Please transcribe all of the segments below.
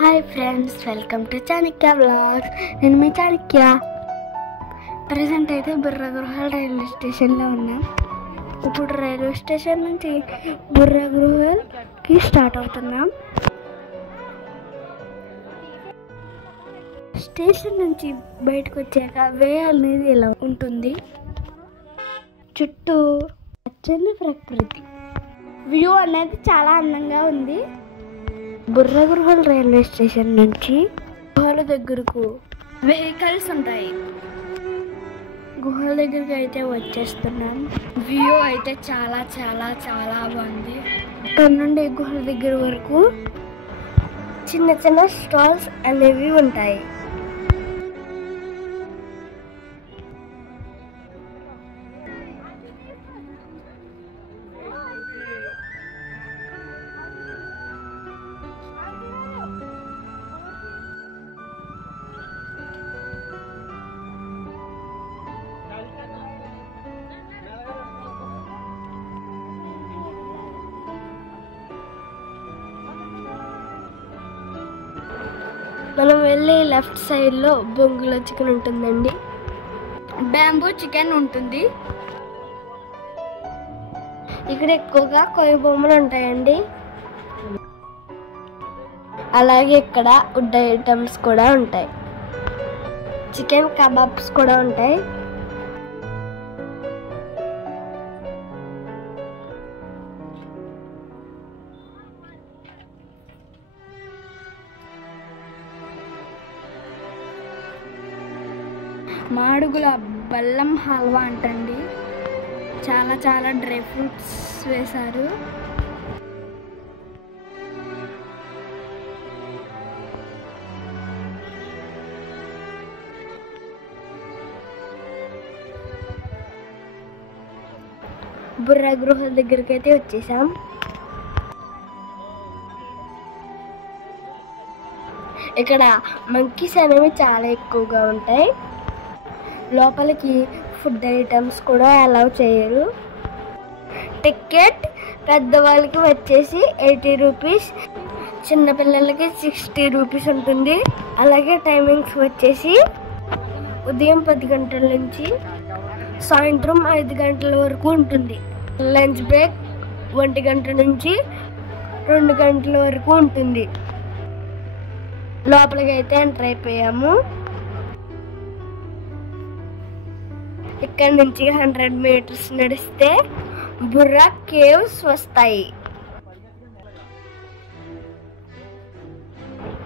Hi friends, welcome to Chanakya vlogs. నేను మీ Chanakya. Present అయితే బుర్రగృహాల railway స్టేషన్లో ఉన్నాం. ఇప్పుడు రైల్వే స్టేషన్ నుంచి బుర్రగృహాలకి స్టార్ట్ అవుతున్నాం. స్టేషన్ నుంచి బయటకు వచ్చాక వే అనేది ఇలా ఉంటుంది. చుట్టూ పచ్చని ప్రకృతి, వ్యూ అనేది చాలా అందంగా ఉంది. బుర్రగృహాల రైల్వే స్టేషన్ నుంచి గుహల దగ్గరకు వెహికల్స్ ఉంటాయి. గుహల దగ్గరికి అయితే వచ్చేస్తున్నాం. వ్యూ అయితే చాలా చాలా చాలా బాగుంది. ఇక్కడ నుండి గుహల దగ్గర వరకు చిన్న చిన్న స్టాల్స్ అనేవి ఉంటాయి. మనం వెళ్ళే లెఫ్ట్ సైడ్లో బొంగులో చికెన్ ఉంటుందండి. బ్యాంబూ చికెన్ ఉంటుంది. ఇక్కడ ఎక్కువగా కొయ్య బొమ్మలు ఉంటాయండి. అలాగే ఇక్కడ వుడ్ ఐటమ్స్ కూడా ఉంటాయి. చికెన్ కబాబ్స్ కూడా ఉంటాయి. మాడుగుల బెల్లం హల్వా అంటండి. చాలా చాలా డ్రై ఫ్రూట్స్ వేశారు. బుర్రగృహాల దగ్గరికి అయితే వచ్చేసాం. ఇక్కడ మంకీస్ అనేవి చాలా ఎక్కువగా ఉంటాయి. లోపలికి ఫుడ్ ఐటమ్స్ కూడా అలౌ చేయరు. టికెట్ పెద్దవాళ్ళకి వచ్చేసి 80 రూపీస్, చిన్నపిల్లలకి 60 రూపీస్ ఉంటుంది. అలాగే టైమింగ్స్ వచ్చేసి ఉదయం 10 గంటల నుంచి సాయంత్రం 5 గంటల వరకు ఉంటుంది. లంచ్ బ్రేక్ 1 గంట నుంచి 2 గంటల వరకు ఉంటుంది. లోపలికి అయితే ఎంటర్ అయిపోయాము. ఇక్కడ నుంచి 100 మీటర్స్ నడిస్తే బుర్రా కేవ్స్ వస్తాయి.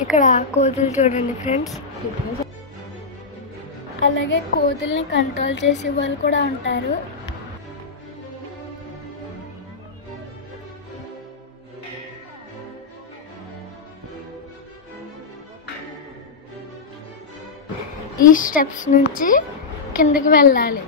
ఇక్కడ కోతులు చూడండి ఫ్రెండ్స్. అలాగే కోతుల్ని కంట్రోల్ చేసే వాళ్ళు కూడా ఉంటారు. ఈ స్టెప్స్ నుంచి కిందకి వెళ్ళాలి.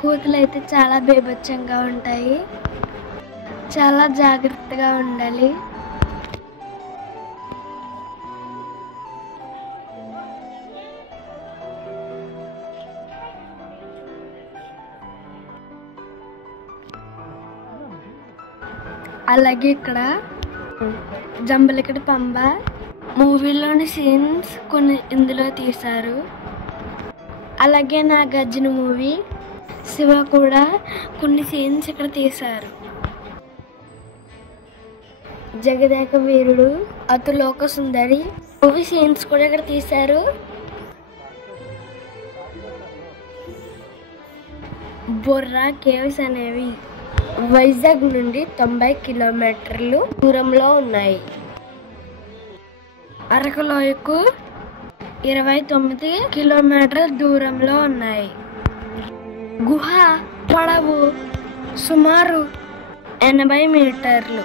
కోతులు అయితే చాలా బీభత్సంగా ఉంటాయి. చాలా జాగ్రత్తగా ఉండాలి. అలాగే ఇక్కడ జంబలకడి పంబ మూవీలోని సీన్స్ కొన్ని ఇందులో తీశారు. అలాగే నాగార్జున మూవీ శివ కూడా కొన్ని సీన్స్ ఇక్కడ తీశారు. జగదేక వీరుడు, అతులోక సుందరి మూవీ సీన్స్ కూడా ఇక్కడ తీశారు. బుర్రా కేవ్స్ అనేవి వైజాగ్ నుండి 90 కిలోమీటర్లు దూరంలో ఉన్నాయి. అరకు లోయకు 29 కిలోమీటర్ల దూరంలో ఉన్నాయి. గుహ పొడవు సుమారు 80 మీటర్లు.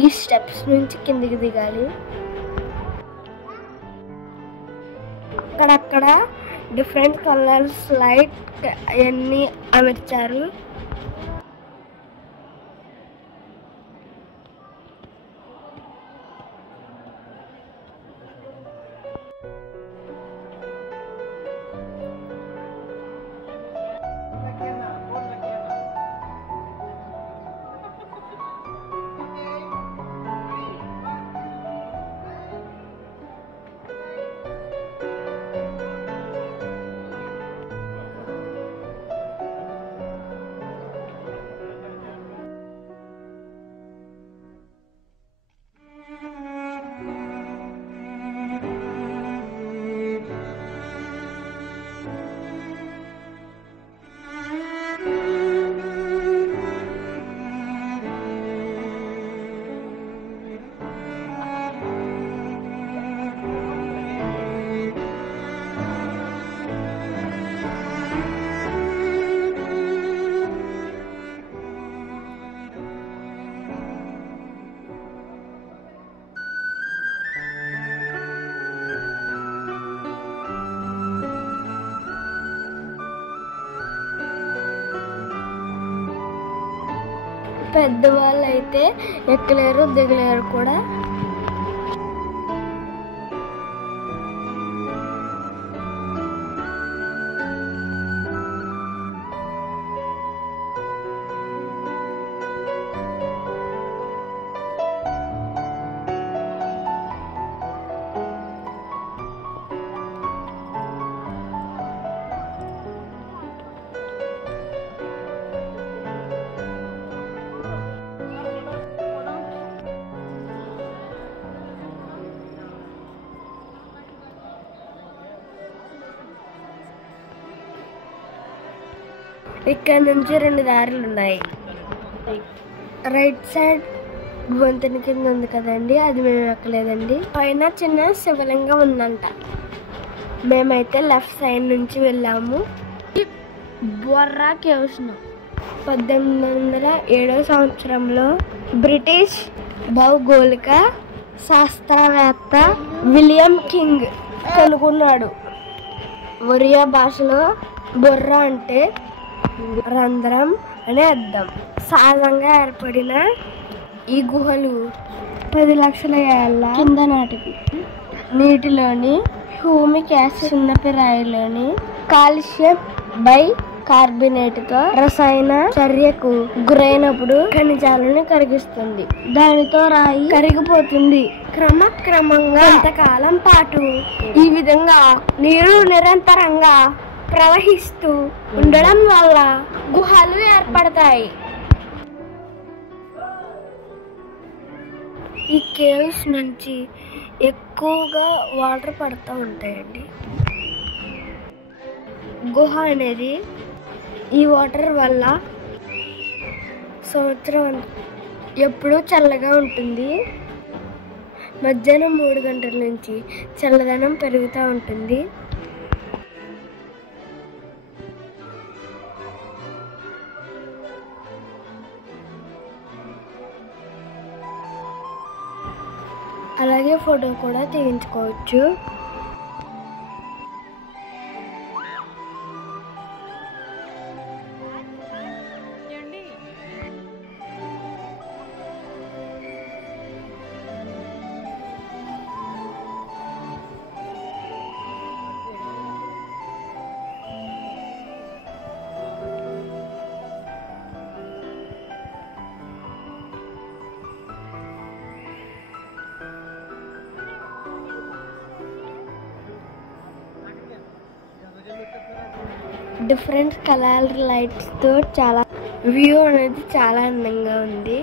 ఈ స్టెప్స్ నుంచి కిందికి దిగాలి. అక్కడక్కడ డిఫరెంట్ కలర్స్ లైట్ అవన్నీ అమర్చారు. పెద్దవాళ్ళు అయితే ఎక్కలేరు, దిగలేరు కూడా. ఇక్కడ నుంచి 2 దారులు ఉన్నాయి. రైట్ సైడ్ వంతెన కింద ఉంది కదండి, అది మేము ఎక్కలేదండి. పైన చిన్న శివలింగం ఉందంట. మేమైతే లెఫ్ట్ సైడ్ నుంచి వెళ్ళాము. బొర్రా కేవ్స్ 1807 సంవత్సరంలో బ్రిటిష్ భౌగోళిక శాస్త్రవేత్త విలియం కింగ్ కనుగొన్నాడు. ఒరియా భాషలో బొర్రా అంటే రంధ్రం అని అర్థం. సహజంగా ఏర్పడిన ఈ గుహలు 10 లక్షల ఏళ్ల కింద నాటివి. నీటిలోని హ్యూమిక్ యాసిడ్ సున్నపిరాయిలోని కాల్షియం బైకార్బోనేట్తో రసాయన చర్యకు గురైనప్పుడు ఖనిజాలను కరిగిస్తుంది. దానితో రాయి కరిగిపోతుంది. క్రమక్రమంగా కొంతకాలం పాటు ఈ విధంగా నీరు నిరంతరంగా ప్రవహిస్తూ ఉండడం వల్ల గుహలు ఏర్పడతాయి. ఈ కేవ్స్ నుంచి ఎక్కువగా వాటర్ పడుతూ ఉంటాయండి. గుహ అనేది ఈ వాటర్ వల్ల సంవత్సరం ఎప్పుడూ చల్లగా ఉంటుంది. మధ్యాహ్నం 3 గంటల నుంచి చల్లదనం పెరుగుతూ ఉంటుంది. అలాగే ఫోటో కూడా తీయించుకోవచ్చు. డిఫరెంట్ కలర్ లైట్స్తో చాలా వ్యూ అనేది చాలా అందంగా ఉంది.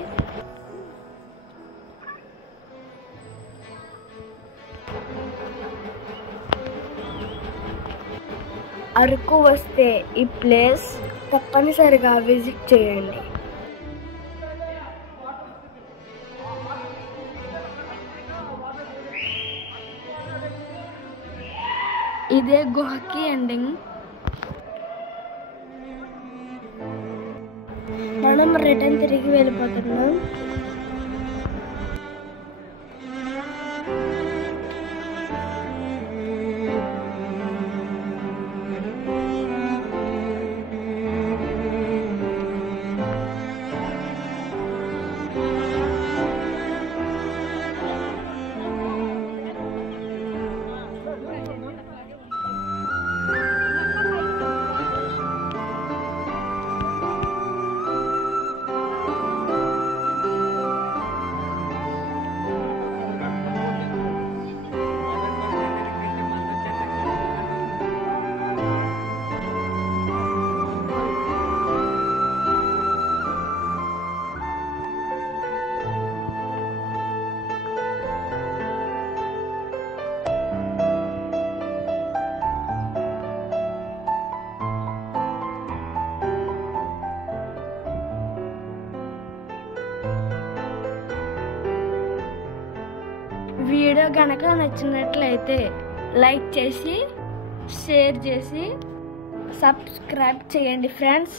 అరకు వస్తే ఈ ప్లేస్ తప్పనిసరిగా విజిట్ చేయండి. ఇదే గుహకి ఎండింగ్. మనం రిటర్న్ తిరిగి వెళ్ళిపోతున్నాం. వీడియో కనుక నచ్చినట్లయితే లైక్ చేసి షేర్ చేసి సబ్స్క్రైబ్ చేయండి ఫ్రెండ్స్.